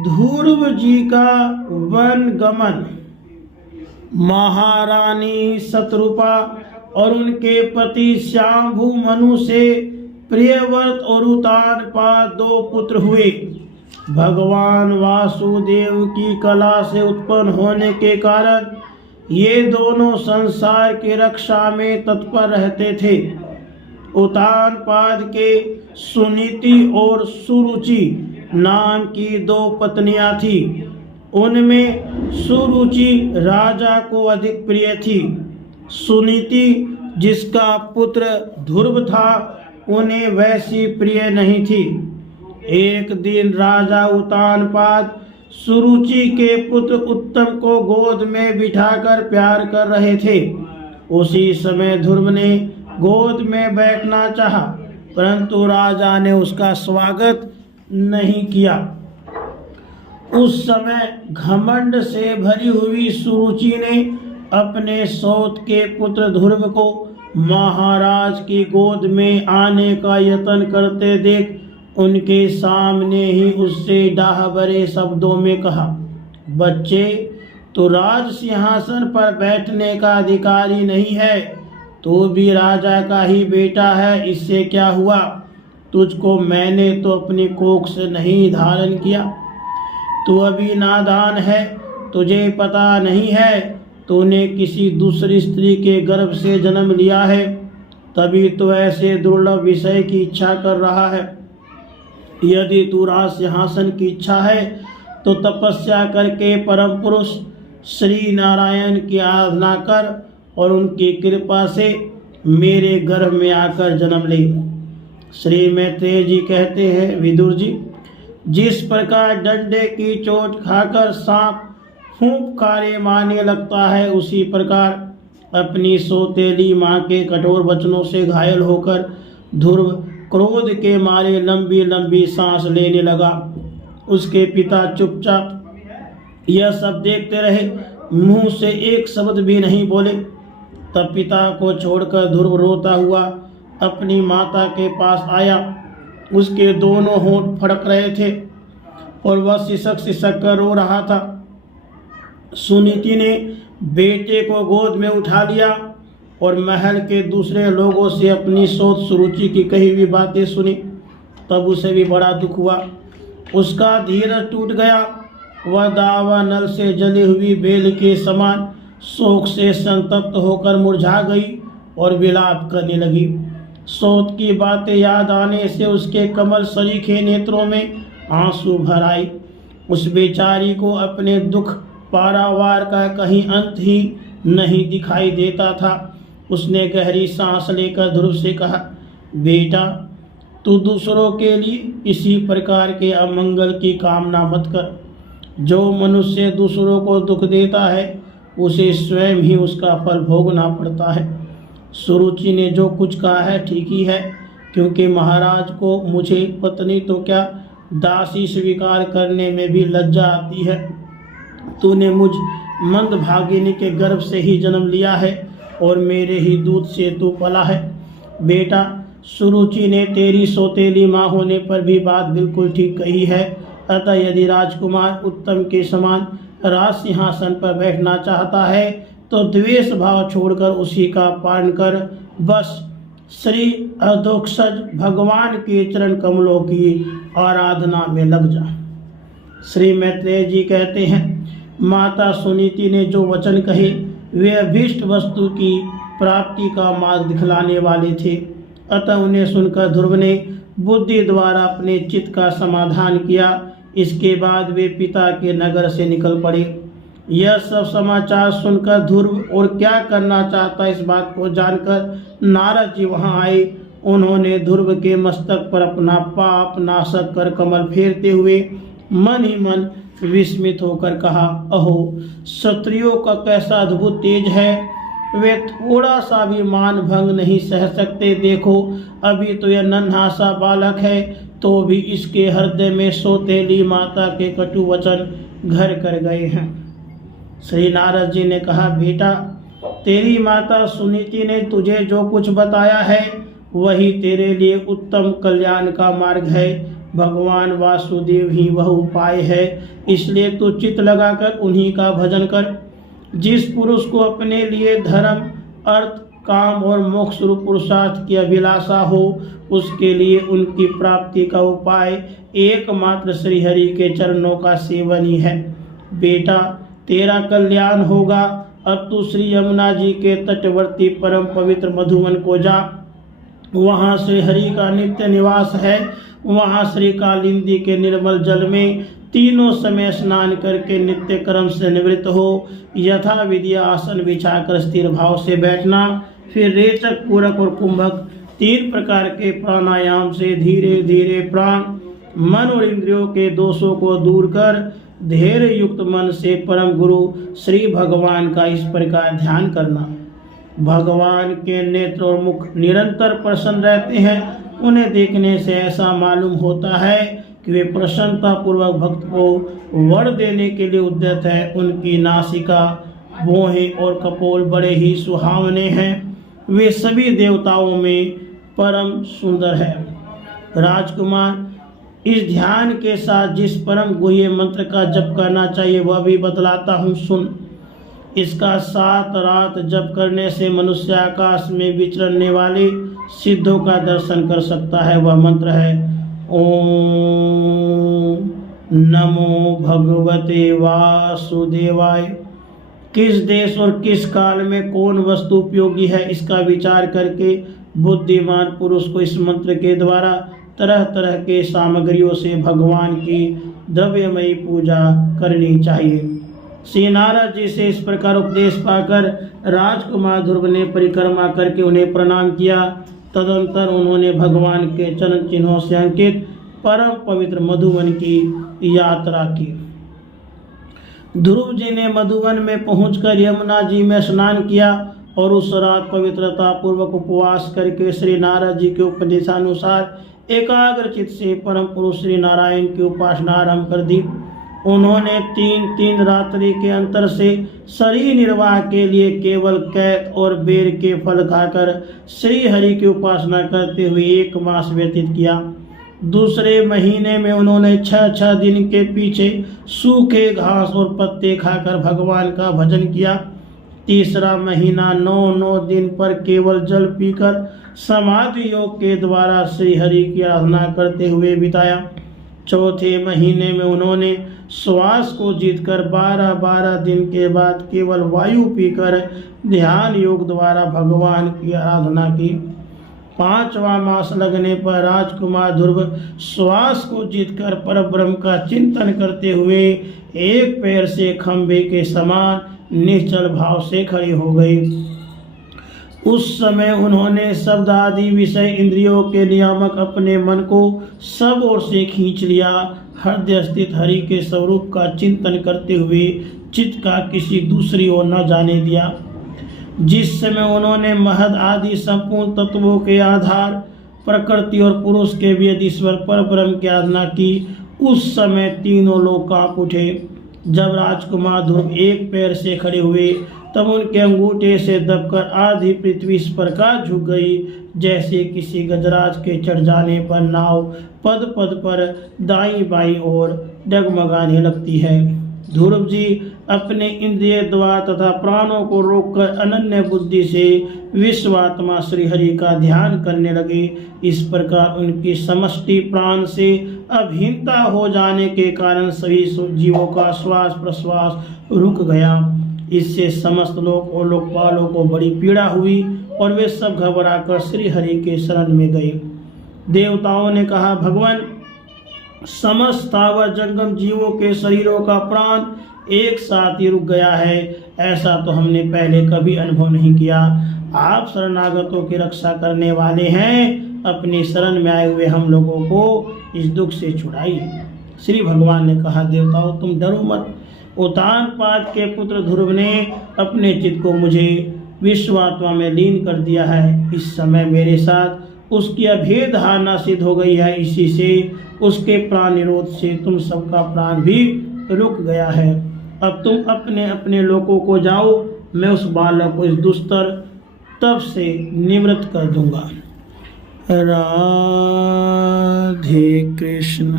ध्रुव जी का वन गमन। महारानी शतरूपा और उनके पति श्यामभू मनु से प्रियव्रत और उत्तानपाद दो पुत्र हुए। भगवान वासुदेव की कला से उत्पन्न होने के कारण ये दोनों संसार की रक्षा में तत्पर रहते थे। उत्तानपाद के सुनीति और सुरुचि नाम की दो पत्नियां थी। उनमें सुरुचि राजा को अधिक प्रिय थी। सुनीति जिसका पुत्र ध्रुव था उन्हें वैसी प्रिय नहीं थी। एक दिन राजा उत्तानपाद सुरुचि के पुत्र उत्तम को गोद में बिठाकर प्यार कर रहे थे। उसी समय ध्रुव ने गोद में बैठना चाहा, परंतु राजा ने उसका स्वागत नहीं किया। उस समय घमंड से भरी हुई सुरुचि ने अपने सौत के पुत्र ध्रुव को महाराज की गोद में आने का यत्न करते देख उनके सामने ही उससे डाह भरे शब्दों में कहा, बच्चे, तो राज सिंहासन पर बैठने का अधिकारी नहीं है, तो भी राजा का ही बेटा है, इससे क्या हुआ? तुझको मैंने तो अपनी कोख से नहीं धारण किया। तू अभी नादान है, तुझे पता नहीं है तूने किसी दूसरी स्त्री के गर्भ से जन्म लिया है, तभी तो ऐसे दुर्लभ विषय की इच्छा कर रहा है। यदि तू राज सिंहासन की इच्छा है तो तपस्या करके परम पुरुष श्री नारायण की आराधना कर और उनकी कृपा से मेरे गर्भ में आकर जन्म ले। श्री मैत्रेय जी कहते हैं, विदुर जी, जिस प्रकार डंडे की चोट खाकर सांप फूंकारे मारने लगता है, उसी प्रकार अपनी सौतेली माँ के कठोर वचनों से घायल होकर ध्रुव क्रोध के मारे लंबी लंबी सांस लेने लगा। उसके पिता चुपचाप यह सब देखते रहे, मुंह से एक शब्द भी नहीं बोले। तब पिता को छोड़कर ध्रुव रोता हुआ अपनी माता के पास आया। उसके दोनों होंठ फड़क रहे थे और वह सिसक सिसक कर रो रहा था। सुनीति ने बेटे को गोद में उठा लिया और महल के दूसरे लोगों से अपनी सोच सुरुचि की कही हुई बातें सुनी। तब उसे भी बड़ा दुख हुआ, उसका धीरज टूट गया। वह दावा नल से जली हुई बेल के समान शोक से संतप्त होकर मुरझा गई और विलाप करने लगी। सोच की बातें याद आने से उसके कमल सरीखे नेत्रों में आंसू भर आए। उस बेचारी को अपने दुख पारावार का कहीं अंत ही नहीं दिखाई देता था। उसने गहरी सांस लेकर ध्रुव से कहा, बेटा, तू दूसरों के लिए इसी प्रकार के अमंगल की कामना मत कर। जो मनुष्य दूसरों को दुख देता है उसे स्वयं ही उसका फल भोगना पड़ता है। सुरुचि ने जो कुछ कहा है ठीक ही है, क्योंकि महाराज को मुझे पत्नी तो क्या दासी स्वीकार करने में भी लज्जा आती है। तूने मुझ मंदभागिनी के गर्भ से ही जन्म लिया है और मेरे ही दूध से तू पला है। बेटा, सुरुचि ने तेरी सौतेली माँ होने पर भी बात बिल्कुल ठीक कही है। अतः यदि राजकुमार उत्तम के समान राज सिंहासन पर बैठना चाहता है तो द्वेष भाव छोड़कर उसी का पालन कर बस श्री अधोक्षज भगवान के चरण कमलों की आराधना में लग जा। श्री मैत्रेय जी कहते हैं, माता सुनीति ने जो वचन कहे वे अभीष्ट वस्तु की प्राप्ति का मार्ग दिखलाने वाले थे। अतः उन्हें सुनकर ध्रुव ने बुद्धि द्वारा अपने चित्त का समाधान किया। इसके बाद वे पिता के नगर से निकल पड़े। यह सब समाचार सुनकर ध्रुव और क्या करना चाहता इस बात को जानकर नारद जी वहां आए। उन्होंने ध्रुव के मस्तक पर अपना पाप नाशक कर कमल फेरते हुए मन ही मन विस्मित होकर कहा, अहो, क्षत्रियों का कैसा अद्भुत तेज है, वे थोड़ा सा भी मान भंग नहीं सह सकते। देखो, अभी तो यह नन्हा सा बालक है, तो भी इसके हृदय में सौतेली माता के कटु वचन घर कर गए हैं। श्री नारद जी ने कहा, बेटा, तेरी माता सुनीति ने तुझे जो कुछ बताया है वही तेरे लिए उत्तम कल्याण का मार्ग है। भगवान वासुदेव ही वह उपाय है, इसलिए तू चित्त लगाकर उन्हीं का भजन कर। जिस पुरुष को अपने लिए धर्म, अर्थ, काम और मोक्ष रूप पुरुषार्थ की अभिलाषा हो, उसके लिए उनकी प्राप्ति का उपाय एकमात्र श्री हरि के चरणों का सेवन ही है। बेटा, तेरा कल्याण होगा। अब तू श्री यमुना जी के तटवर्ती परम पवित्र मधुवन को जा। वहाँ श्री हरि का नित्य निवास है। वहाँ श्री कालिंदी के निर्मल जल में तीनों समय स्नान करके नित्य कर्म से निवृत्त हो। यथा विधि आसन बिछाकर स्थिर भाव से बैठना। फिर रेचक, पूरक और कुंभक 3 प्रकार के प्राणायाम से धीरे धीरे प्राण, मन और इंद्रियों के दोषों को दूर कर धैर्य युक्त मन से परम गुरु श्री भगवान का इस प्रकार ध्यान करना। भगवान के नेत्र और मुख निरंतर प्रसन्न रहते हैं। उन्हें देखने से ऐसा मालूम होता है कि वे प्रसन्नता पूर्वक भक्त को वर देने के लिए उद्यत है। उनकी नासिका, भौहें और कपोल बड़े ही सुहावने हैं। वे सभी देवताओं में परम सुंदर है। राजकुमार, इस ध्यान के साथ जिस परम गुह्य मंत्र का जप करना चाहिए वह भी बतलाता हूँ, सुन। इसका 7 रात जप करने से मनुष्य आकाश में विचरने वाले सिद्धों का दर्शन कर सकता है। वह मंत्र है ओम नमो भगवते वासुदेवाय। किस देश और किस काल में कौन वस्तु उपयोगी है, इसका विचार करके बुद्धिमान पुरुष को इस मंत्र के द्वारा तरह तरह के सामग्रियों से भगवान की द्रव्यमयी पूजा करनी चाहिए। श्री नारद जी से इस प्रकार उपदेश पाकर राजकुमार ध्रुव ने परिक्रमा करके उन्हें प्रणाम किया। तदंतर उन्होंने भगवान के चरण चिन्हों से अंकित परम पवित्र मधुवन की यात्रा की। ध्रुव जी ने मधुवन में पहुंचकर यमुना जी में स्नान किया और उस रात पवित्रता पूर्वक उपवास करके श्री नारद जी के उपदेशानुसार एकाग्रचित से परम पुरुष श्री नारायण की उपासना आरंभ कर दी। उन्होंने 3 रात्रि के अंतर से शरीर निर्वाह के लिए केवल कैत और बेर के फल खाकर श्री हरि की उपासना करते हुए 1 मास व्यतीत किया। दूसरे महीने में उन्होंने 6 दिन के पीछे सूखे घास और पत्ते खाकर भगवान का भजन किया। तीसरा महीना 9 दिन पर केवल जल पीकर समाधि योग के द्वारा श्री हरि की आराधना करते हुए बिताया। चौथे महीने में उन्होंने श्वास को जीतकर 12 दिन के बाद केवल वायु पीकर ध्यान योग द्वारा भगवान की आराधना की। 5वां मास लगने पर राजकुमार ध्रुव श्वास को जीतकर परब्रह्म का चिंतन करते हुए एक पैर से खंभे के समान निश्चल भाव से खड़ी हो गई। उस समय उन्होंने शब्द आदि विषय इंद्रियों के नियामक अपने मन को सब ओर से खींच लिया। हृदय स्थित हरि के स्वरूप का चिंतन करते हुए चित्त का किसी दूसरी ओर न जाने दिया। जिस समय उन्होंने महद आदि संपूर्ण तत्वों के आधार, प्रकृति और पुरुष के वेद ईश्वर पर ब्रह्म की आराधना की, उस समय तीनों लोग कांप उठे। जब राजकुमार ध्रुव एक पैर से खड़े हुए तब उनके अंगूठे से दबकर आधी पृथ्वी इस प्रकार झुक गई जैसे किसी गजराज के चढ़ जाने पर नाव पद पद पर दाईं बाईं ओर डगमगाने लगती है। ध्रुव जी अपने इंद्रिय द्वार तथा प्राणों को रोककर अनन्य बुद्धि से विश्वात्मा श्री हरि का ध्यान करने लगे। इस प्रकार उनकी समष्टि प्राण से अभिन्नता हो जाने के कारण सभी जीवों का श्वास प्रश्वास रुक गया। इससे समस्त लोक और लोकपालों को बड़ी पीड़ा हुई और वे सब घबराकर श्री हरि के शरण में गए। देवताओं ने कहा, भगवान, समस्त स्थावर जंगम जीवों के शरीरों का प्राण एक साथ ही रुक गया है। ऐसा तो हमने पहले कभी अनुभव नहीं किया। आप शरणागतों की रक्षा करने वाले हैं। अपनी शरण में आए हुए हम लोगों को इस दुख से छुड़ाइए। श्री भगवान ने कहा, देवताओं तुम डरो मत। उत्तानपाद के पुत्र ध्रुव ने अपने चित्त को मुझे विश्वात्मा में लीन कर दिया है। इस समय मेरे साथ उसकी अभेद धारणा सिद्ध हो गई है। इसी से उसके प्राण निरोध से तुम सबका प्राण भी रुक गया है। अब तुम अपने अपने लोकों को जाओ। मैं उस बालक को इस दुस्तर तप से निवृत्त कर दूंगा। राधे कृष्ण।